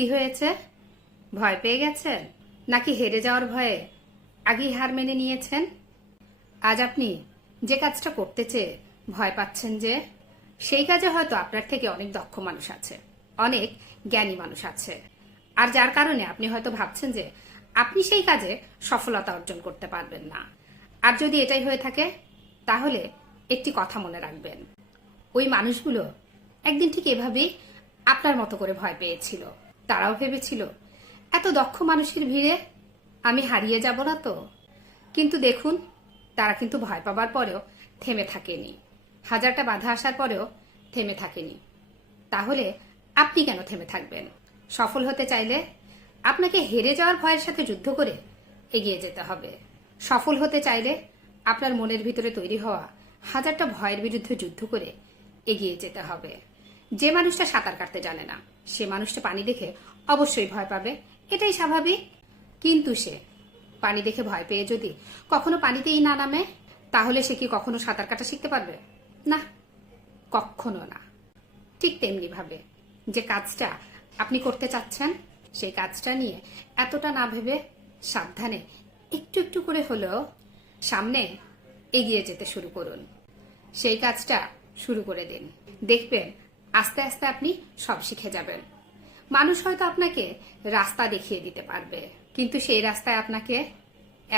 কি হয়েছে? ভয় পেয়ে গেছেন? নাকি হেরে যাওয়ার ভয়ে আগেই হার মেনে নিয়েছেন? আজ আপনি যে কাজটা করতে চেয়ে ভয় পাচ্ছেন যে, সেই কাজে হয়তো আপনার থেকে অনেক দক্ষ মানুষ আছে, অনেক জ্ঞানী মানুষ আছে। আর যার কারণে আপনি হয়তো ভাবছেন যে, আপনি সেই কাজে সফলতা অর্জন করতে পারবেন না। আর যদি এটাই হয়ে থাকে, তাহলে একটি কথা মনে রাখবেন। ওই মানুষগুলো একদিন ঠিক এভাবেই আপনার মতো করে ভয় পেয়েছিল। তারাও ভেবেছিল, এত দক্ষ মানুষের ভিড়ে আমি হারিয়ে যাব না তো? কিন্তু দেখুন, তারা কিন্তু ভয় পাবার পরেও থেমে থাকেনি। হাজারটা বাধা আসার পরেও থেমে থাকেনি। তাহলে আপনি কেন থেমে থাকবেন? সফল হতে চাইলে আপনাকে হেরে যাওয়ার ভয়ের সাথে যুদ্ধ করে এগিয়ে যেতে হবে। সফল হতে চাইলে আপনার মনের ভিতরে তৈরি হওয়া হাজারটা ভয়ের বিরুদ্ধে যুদ্ধ করে এগিয়ে যেতে হবে। যে মানুষটা সাঁতার কাটতে জানে না, সে মানুষটা পানি দেখে অবশ্যই ভয় পাবে। এটাই স্বাভাবিক। কিন্তু সে পানি দেখে ভয় পেয়ে যদি কখনো পানিতেই না নামে, তাহলে সে কি কখনো সাঁতার কাটা শিখতে পারবে? না, কখনো না। ঠিক তেমনি ভাবে যে কাজটা আপনি করতে চাচ্ছেন, সেই কাজটা নিয়ে এতটা না ভেবে সাবধানে একটু একটু করে হলেও সামনে এগিয়ে যেতে শুরু করুন। সেই কাজটা শুরু করে দিন। দেখবেন আস্তে আস্তে আপনি সব শিখে যাবেন। মানুষ হয়তো আপনাকে রাস্তা দেখিয়ে দিতে পারবে, কিন্তু সেই রাস্তায় আপনাকে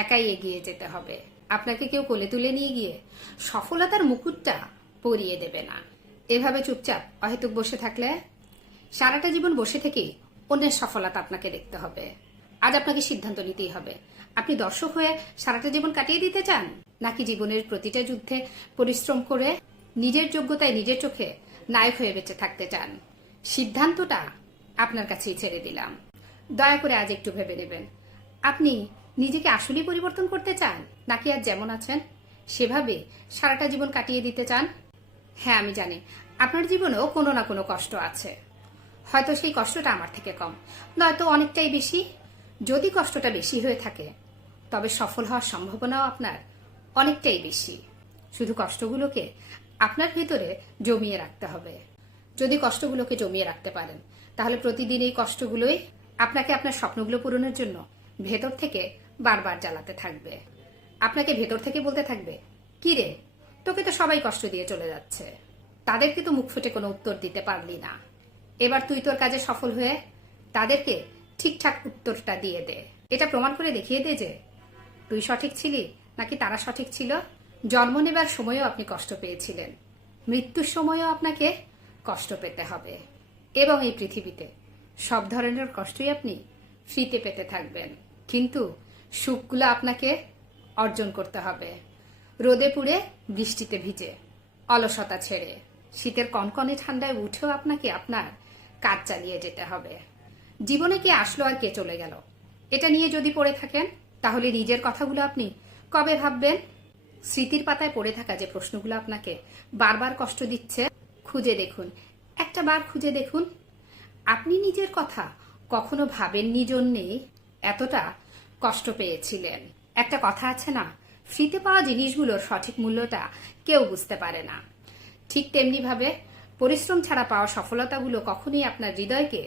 একাই এগিয়ে যেতে হবে। আপনাকে কেউ কোলে তুলে নিয়ে গিয়ে সফলতার মুকুটটা পরিয়ে দেবে না। এভাবে চুপচাপ অহেতুক বসে থাকলে সারাটা জীবন বসে থেকেই অন্যের সফলতা আপনাকে দেখতে হবে। আজ আপনাকে সিদ্ধান্ত নিতেই হবে। আপনি দর্শক হয়ে সারাটা জীবন কাটিয়ে দিতে চান? নাকি জীবনের প্রতিটা যুদ্ধে পরিশ্রম করে নিজের যোগ্যতায় নিজের চোখে নায়ক হয়ে বেঁচে থাকতে চান। সিদ্ধান্তটা আপনার কাছেই ছেড়ে দিলাম। দয়া করে আজ একটু ভেবে নেবেন। আপনি নিজেকে আসলেই পরিবর্তন করতে চান, নাকি আজ যেমন আছেন, সেভাবে সারাটা জীবন কাটিয়ে দিতে চান? হ্যাঁ আমি জানি। আপনার জীবনেও কোনো না কোনো কষ্ট আছে। হয়তো সেই কষ্টটা আমার থেকে কম। নয়তো অনেকটাই বেশি। যদি কষ্টটা বেশি হয়ে থাকে, তবে সফল হওয়ার সম্ভাবনাও আপনার অনেকটাই বেশি। শুধু কষ্টগুলোকে আপনার ভেতরে জমিয়ে রাখতে হবে। যদি কষ্টগুলোকে জমিয়ে রাখতে পারেন, তাহলে প্রতিদিন এই কষ্টগুলোই আপনাকে আপনার স্বপ্নগুলো পূরণের জন্য ভেতর থেকে বারবার জ্বালাতে থাকবে। আপনাকে ভেতর থেকে বলতে থাকবে, কি রে, তোকে তো সবাই কষ্ট দিয়ে চলে যাচ্ছে। তাদেরকে তো মুখ ফুটে কোনো উত্তর দিতে পারলি না। এবার তুই তোর কাজে সফল হয়ে তাদেরকে ঠিকঠাক উত্তরটা দিয়ে দে। এটা প্রমাণ করে দেখিয়ে দে যে, তুই সঠিক ছিলি নাকি তারা সঠিক ছিল? জন্ম নেবার সময়ও আপনি কষ্ট পেয়েছিলেন। মৃত্যুর সময়ও আপনাকে কষ্ট পেতে হবে। এবং এই পৃথিবীতে সব ধরনের কষ্টই আপনি ফ্রিতে পেতে থাকবেন। কিন্তু সুখগুলো আপনাকে অর্জন করতে হবে। রোদে পুড়ে বৃষ্টিতে ভিজে, অলসতা ছেড়ে, শীতের কনকনে ঠান্ডায় উঠেও আপনাকে আপনার কাজ চালিয়ে যেতে হবে। জীবনে কে আসলো আর কে চলে গেল? এটা নিয়ে যদি পড়ে থাকেন, তাহলে নিজের কথাগুলো আপনি কবে ভাববেন? স্মৃতির পাতায় পড়ে থাকা যে প্রশ্নগুলো আপনাকে বারবার কষ্ট দিচ্ছে, খুঁজে দেখুন। একটা বার খুঁজে দেখুন। আপনি নিজের কথা কখনো ভাবেননি জন্যেই এতটা কষ্ট পেয়েছিলেন। একটা কথা আছে না, ফ্রিতে পাওয়া জিনিসগুলোর সঠিক মূল্যটা কেউ বুঝতে পারে না। ঠিক তেমনি ভাবে পরিশ্রম ছাড়া পাওয়া সফলতাগুলো কখনোই আপনার হৃদয়কে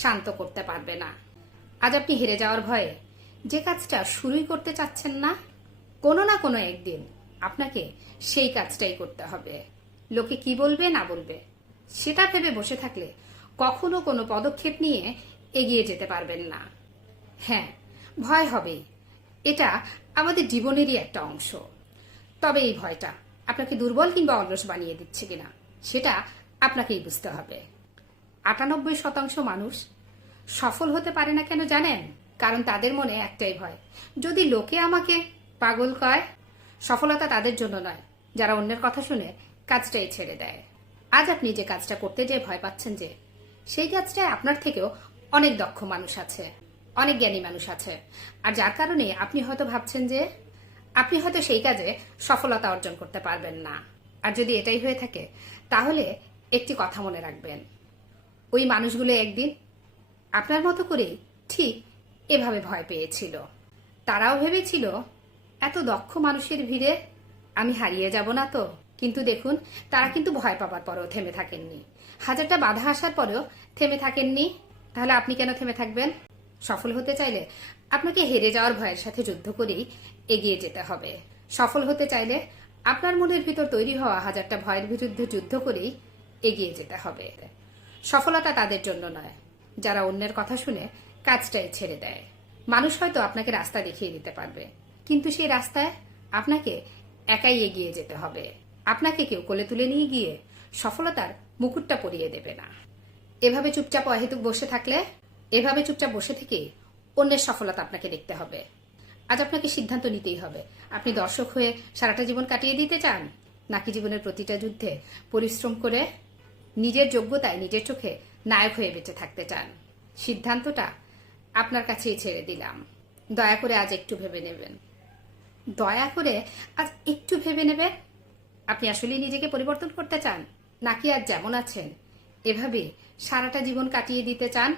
শান্ত করতে পারবে না। আজ আপনি হেরে যাওয়ার ভয়ে যে কাজটা শুরুই করতে চাচ্ছেন না, কোনো না কোনো একদিন আপনাকে সেই কাজটাই করতে হবে। লোকে কি বলবে, না বলবে, সেটা ভেবে বসে থাকলে কখনো কোনো পদক্ষেপ নিয়ে এগিয়ে যেতে পারবেন না। হ্যাঁ ভয় হবেই এটা আমাদের জীবনেরই একটা অংশ। তবে এই ভয়টা আপনাকে দুর্বল কিংবা অলস বানিয়ে দিচ্ছে কিনা, সেটা আপনাকেই বুঝতে হবে। আটানব্বই শতাংশ মানুষ সফল হতে পারে না কেন জানেন? কারণ তাদের মনে একটাই ভয়, যদি লোকে আমাকে পাগল কয় সফলতা তাদের জন্য নয়। যারা অন্যের কথা শুনে কাজটাই ছেড়ে দেয়। আজ আপনি যে কাজটা করতে যেয়ে ভয় পাচ্ছেন যে, সেই কাজটায় আপনার থেকেও অনেক দক্ষ মানুষ আছে, অনেক জ্ঞানী মানুষ আছে। আর যার কারণে আপনি হয়তো ভাবছেন যে, আপনি হয়তো সেই কাজে সফলতা অর্জন করতে পারবেন না। আর যদি এটাই হয়ে থাকে, তাহলে একটি কথা মনে রাখবেন। ওই মানুষগুলো একদিন আপনার মতো করেই ঠিক এভাবে ভয় পেয়েছিল। তারাও ভেবেছিল এত দক্ষ মানুষের ভিড়ে আমি হারিয়ে যাব না তো? কিন্তু দেখুন, তারা কিন্তু ভয় পাবার পরেও থেমে থাকেননি। হাজারটা বাধা আসার পরেও থেমে থাকেননি। তাহলে আপনি কেন থেমে থাকবেন? সফল হতে চাইলে আপনাকে হেরে যাওয়ার ভয়ের সাথে যুদ্ধ করেই এগিয়ে যেতে হবে। সফল হতে চাইলে আপনার মনের ভিতর তৈরি হওয়া হাজারটা ভয়ের বিরুদ্ধে যুদ্ধ করেই এগিয়ে যেতে হবে। সফলতা তাদের জন্য নয়। যারা অন্যের কথা শুনে কাজটাই ছেড়ে দেয়। মানুষ হয়তো আপনাকে রাস্তা দেখিয়ে দিতে পারবে। কিন্তু সেই রাস্তায় আপনাকে একাই এগিয়ে যেতে হবে। আপনাকে কেউ কোলে তুলে নিয়ে গিয়ে সফলতার মুকুটটা পরিয়ে দেবে না। এভাবে চুপচাপ অহেতুক বসে থাকলে, এভাবে চুপচাপ বসে থেকে অন্যের সফলতা আপনাকে দেখতে হবে। আজ আপনাকে সিদ্ধান্ত নিতেই হবে। আপনি দর্শক হয়ে সারাটা জীবন কাটিয়ে দিতে চান, নাকি জীবনের প্রতিটা যুদ্ধে পরিশ্রম করে নিজের যোগ্যতায় নিজের চোখে নায়ক হয়ে বেঁচে থাকতে চান? সিদ্ধান্তটা আপনার কাছেই ছেড়ে দিলাম। দয়া করে আজ একটু ভেবে নেবেন। দয়া করে আজ একটু ভেবে নেবেন আপনি আসলে নিজেকে পরিবর্তন করতে চান, নাকি আর যেমন আছেন, এভাবে সারাটা জীবন কাটিয়ে দিতে চান?